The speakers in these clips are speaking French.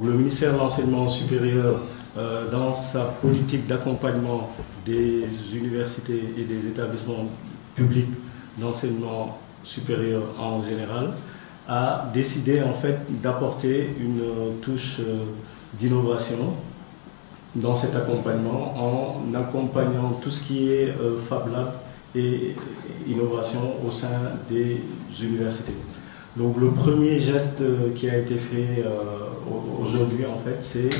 Le ministère de l'Enseignement supérieur, dans sa politique d'accompagnement des universités et des établissements publics d'enseignement supérieur en général, a décidé en fait d'apporter une touche d'innovation dans cet accompagnement en accompagnant tout ce qui est Fab Lab et innovation au sein des universités. Donc le premier geste qui a été fait aujourd'hui en fait, c'est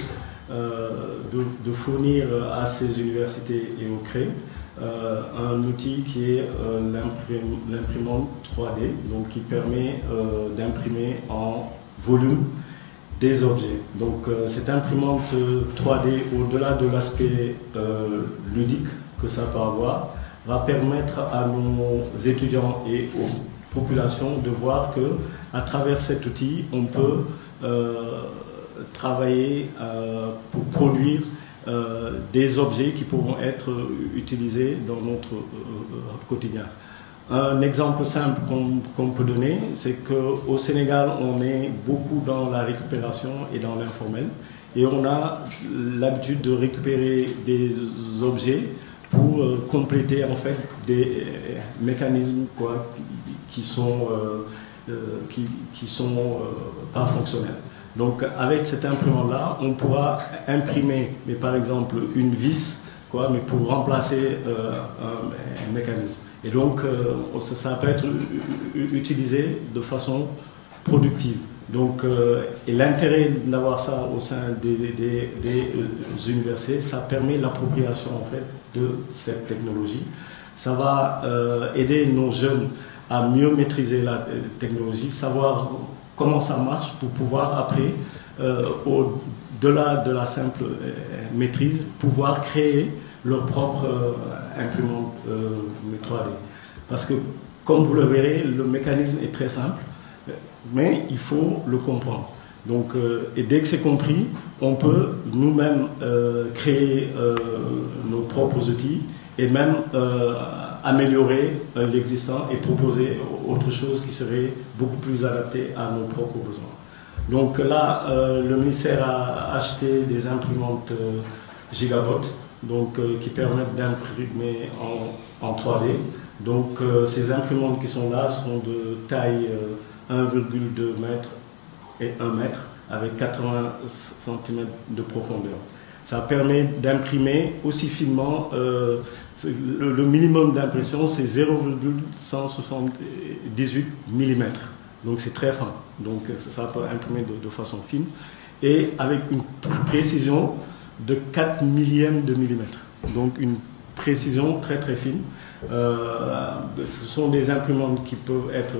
de fournir à ces universités et au CRE un outil qui est l'imprimante 3D, donc qui permet d'imprimer en volume des objets. Donc cette imprimante 3D, au-delà de l'aspect ludique que ça peut avoir, va permettre à nos étudiants et aux populations de voir que à travers cet outil, on peut travailler pour produire des objets qui pourront être utilisés dans notre quotidien. Un exemple simple qu'on peut donner, c'est qu'au Sénégal, on est beaucoup dans la récupération et dans l'informel. Et on a l'habitude de récupérer des objets pour compléter en fait des mécanismes qui sont pas fonctionnels. Donc avec cette imprimante-là, on pourra imprimer, mais par exemple une vis, mais pour remplacer un mécanisme. Et donc ça peut être utilisé de façon productive. Donc, et l'intérêt d'avoir ça au sein des universités, ça permet l'appropriation en fait de cette technologie. Ça va aider nos jeunes à mieux maîtriser la technologie, savoir comment ça marche pour pouvoir après, au-delà de la simple maîtrise, pouvoir créer leur propre imprimante 3D. Parce que, comme vous le verrez, le mécanisme est très simple, mais il faut le comprendre. Donc, et dès que c'est compris, on peut nous-mêmes créer nos propres outils et même améliorer l'existant et proposer autre chose qui serait beaucoup plus adaptée à nos propres besoins. Donc là, le ministère a acheté des imprimantes Gigabot, donc, qui permettent d'imprimer en 3D. Donc ces imprimantes qui sont là sont de taille 1,2 mètres et 1 mètre avec 80 cm de profondeur. Ça permet d'imprimer aussi finement, le minimum d'impression c'est 0,178 mm. Donc c'est très fin, donc ça peut imprimer de façon fine et avec une précision de 4 millièmes de millimètre. Donc une précision très très fine. Ce sont des imprimantes qui peuvent être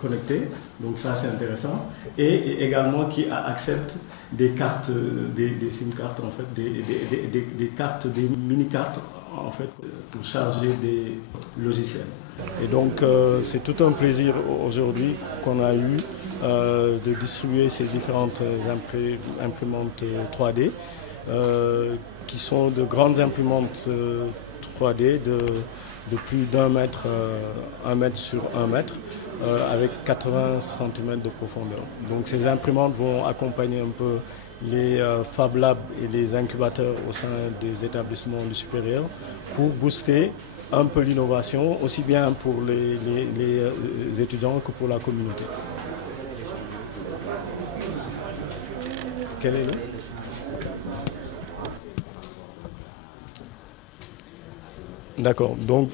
connectées, donc ça c'est intéressant, et également qui acceptent des cartes, des SIM cartes en fait, des cartes, des mini-cartes en fait, pour charger des logiciels. Et donc c'est tout un plaisir aujourd'hui qu'on a eu de distribuer ces différentes imprimantes 3D qui sont de grandes imprimantes 3D de plus d'1 mètre, 1 mètre sur 1 mètre, avec 80 cm de profondeur. Donc ces imprimantes vont accompagner un peu les Fab Labs et les incubateurs au sein des établissements du supérieur pour booster un peu l'innovation, aussi bien pour les étudiants que pour la communauté. Quel est le? D'accord. Donc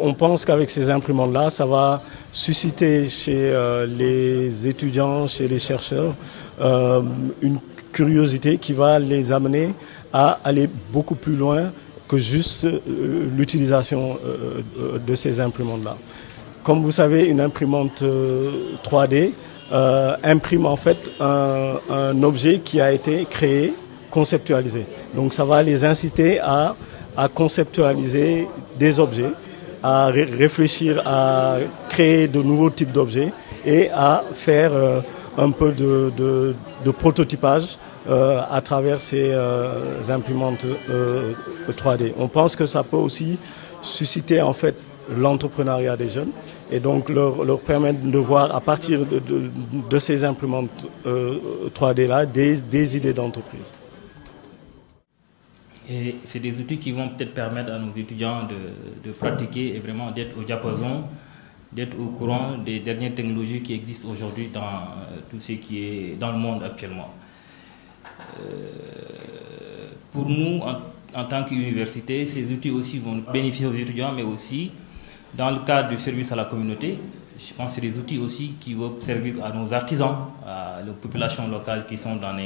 on pense qu'avec ces imprimantes-là, ça va susciter chez les étudiants, chez les chercheurs, une curiosité qui va les amener à aller beaucoup plus loin que juste l'utilisation de ces imprimantes-là. Comme vous savez, une imprimante 3D imprime en fait un objet qui a été créé, conceptualisé. Donc ça va les inciter à conceptualiser des objets, à réfléchir à créer de nouveaux types d'objets et à faire un peu de prototypage à travers ces imprimantes 3D. On pense que ça peut aussi susciter en fait l'entrepreneuriat des jeunes et donc leur permettre de voir à partir de ces imprimantes 3D-là des idées d'entreprise. Et c'est des outils qui vont peut-être permettre à nos étudiants de pratiquer et vraiment d'être au diapason, d'être au courant des dernières technologies qui existent aujourd'hui dans tout ce qui est dans le monde actuellement. Pour nous, en tant qu'université, ces outils aussi vont bénéficier aux étudiants, mais aussi dans le cadre du service à la communauté. Je pense que c'est des outils aussi qui vont servir à nos artisans, à nos populations locales qui sont dans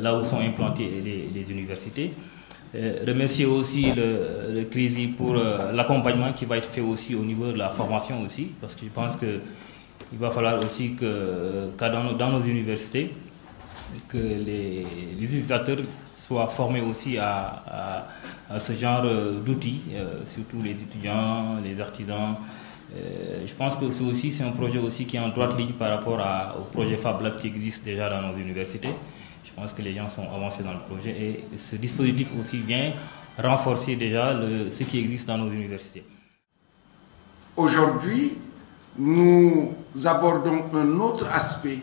là où sont implantées les universités. Remercier aussi le CRISI pour l'accompagnement qui va être fait aussi au niveau de la formation aussi, parce que je pense qu'il va falloir aussi que dans nos universités, que les utilisateurs soient formés aussi à ce genre d'outils, surtout les étudiants, les artisans. Je pense que c'est un projet aussi qui est en droite ligne par rapport au projet Fab Lab qui existe déjà dans nos universités. Je pense que les gens sont avancés dans le projet et ce dispositif aussi vient renforcer déjà ce qui existe dans nos universités. Aujourd'hui, nous abordons un autre aspect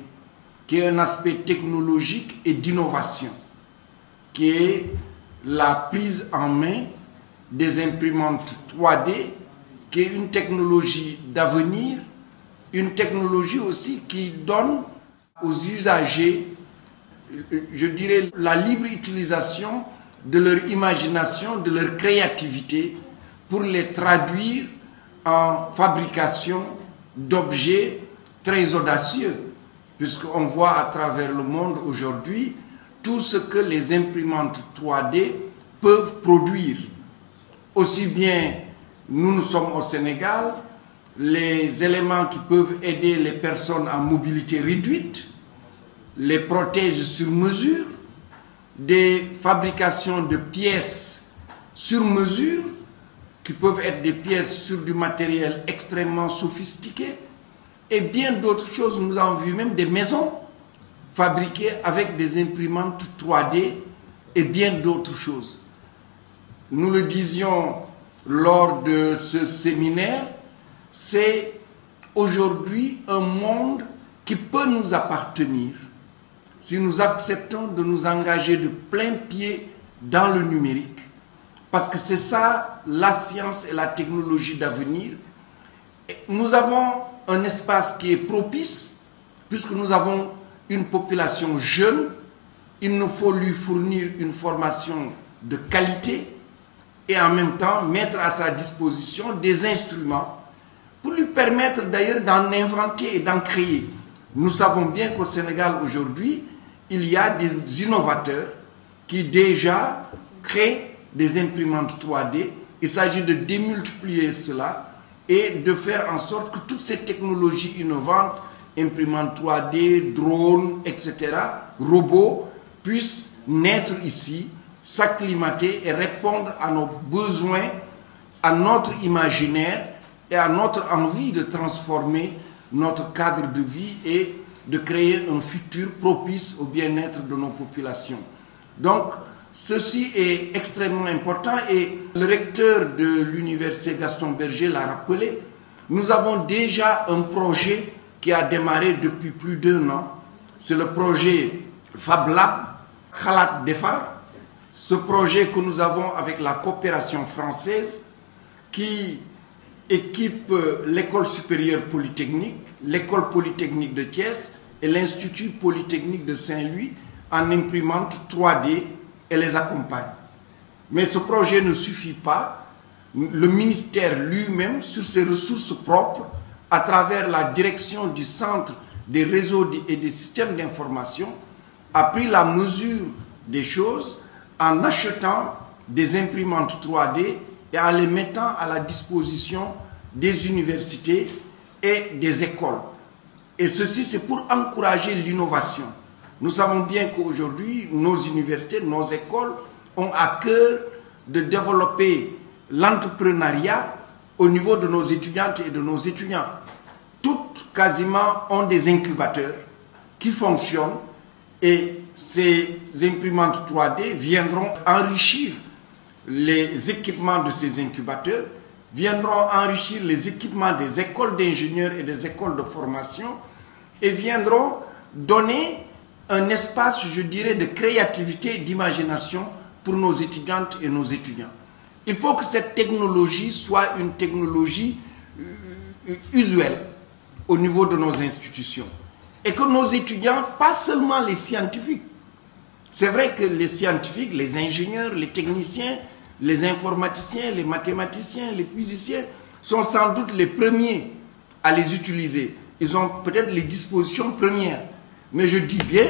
qui est un aspect technologique et d'innovation, qui est la prise en main des imprimantes 3D, qui est une technologie d'avenir, une technologie aussi qui donne aux usagers, je dirais, la libre utilisation de leur imagination, de leur créativité pour les traduire en fabrication d'objets très audacieux, puisqu'on voit à travers le monde aujourd'hui tout ce que les imprimantes 3D peuvent produire. Aussi bien, nous sommes au Sénégal, les éléments qui peuvent aider les personnes en mobilité réduite, les protèges sur mesure, des fabrications de pièces sur mesure, qui peuvent être des pièces sur du matériel extrêmement sophistiqué, et bien d'autres choses. Nous avons vu même des maisons fabriquées avec des imprimantes 3D et bien d'autres choses. Nous le disions lors de ce séminaire, c'est aujourd'hui un monde qui peut nous appartenir si nous acceptons de nous engager de plein pied dans le numérique. Parce que c'est ça la science et la technologie d'avenir. Nous avons un espace qui est propice, puisque nous avons une population jeune. Il nous faut lui fournir une formation de qualité et en même temps mettre à sa disposition des instruments pour lui permettre d'ailleurs d'en inventer et d'en créer. Nous savons bien qu'au Sénégal aujourd'hui, il y a des innovateurs qui déjà créent des imprimantes 3D. Il s'agit de démultiplier cela et de faire en sorte que toutes ces technologies innovantes, imprimantes 3D, drones, etc., robots, puissent naître ici, s'acclimater et répondre à nos besoins, à notre imaginaire et à notre envie de transformer notre cadre de vie et de créer un futur propice au bien-être de nos populations. Donc, ceci est extrêmement important et le recteur de l'université Gaston Berger l'a rappelé. Nous avons déjà un projet qui a démarré depuis plus d'1 an. C'est le projet Fab Lab, Khalat Defar. Ce projet que nous avons avec la coopération française qui équipe l'école supérieure polytechnique, l'école polytechnique de Thiès et l'Institut polytechnique de Saint-Louis en imprimante 3D et les accompagne. Mais ce projet ne suffit pas. Le ministère lui-même, sur ses ressources propres, à travers la direction du Centre des réseaux et des systèmes d'information, a pris la mesure des choses en achetant des imprimantes 3D et en les mettant à la disposition des universités et des écoles. Et ceci, c'est pour encourager l'innovation. Nous savons bien qu'aujourd'hui, nos universités, nos écoles ont à cœur de développer l'entrepreneuriat au niveau de nos étudiantes et de nos étudiants. Toutes, quasiment, ont des incubateurs qui fonctionnent et ces imprimantes 3D viendront enrichir les équipements de ces incubateurs, viendront enrichir les équipements des écoles d'ingénieurs et des écoles de formation et viendront donner un espace, je dirais, de créativité et d'imagination pour nos étudiantes et nos étudiants. Il faut que cette technologie soit une technologie usuelle au niveau de nos institutions. Et que nos étudiants, pas seulement les scientifiques, c'est vrai que les scientifiques, les ingénieurs, les techniciens, les informaticiens, les mathématiciens, les physiciens sont sans doute les premiers à les utiliser. Ils ont peut-être les dispositions premières. Mais je dis bien,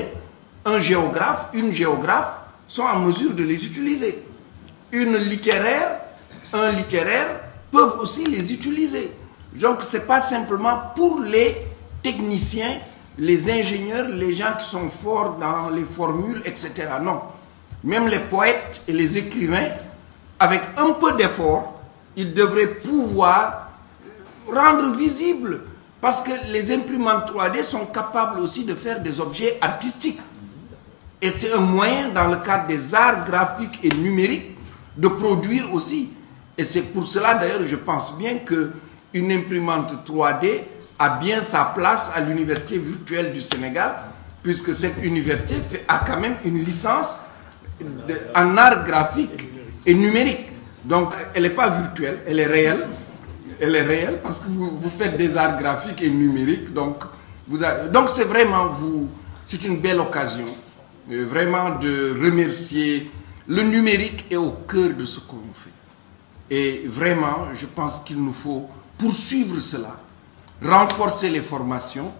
un géographe, une géographe sont en mesure de les utiliser. Une littéraire, un littéraire peuvent aussi les utiliser. Donc ce n'est pas simplement pour les techniciens, les ingénieurs, les gens qui sont forts dans les formules, etc. Non. Même les poètes et les écrivains, avec un peu d'effort, ils devraient pouvoir rendre visible. Parce que les imprimantes 3D sont capables aussi de faire des objets artistiques. Et c'est un moyen, dans le cadre des arts graphiques et numériques, de produire aussi. Et c'est pour cela, d'ailleurs, je pense bien qu'une imprimante 3D a bien sa place à l'Université virtuelle du Sénégal, puisque cette université a quand même une licence en art graphique et numérique. Donc, elle n'est pas virtuelle, elle est réelle. Elle est réelle parce que vous faites des arts graphiques et numériques. Donc c'est vraiment c'est une belle occasion vraiment de remercier. Le numérique est au cœur de ce qu'on fait. Et vraiment, je pense qu'il nous faut poursuivre cela, renforcer les formations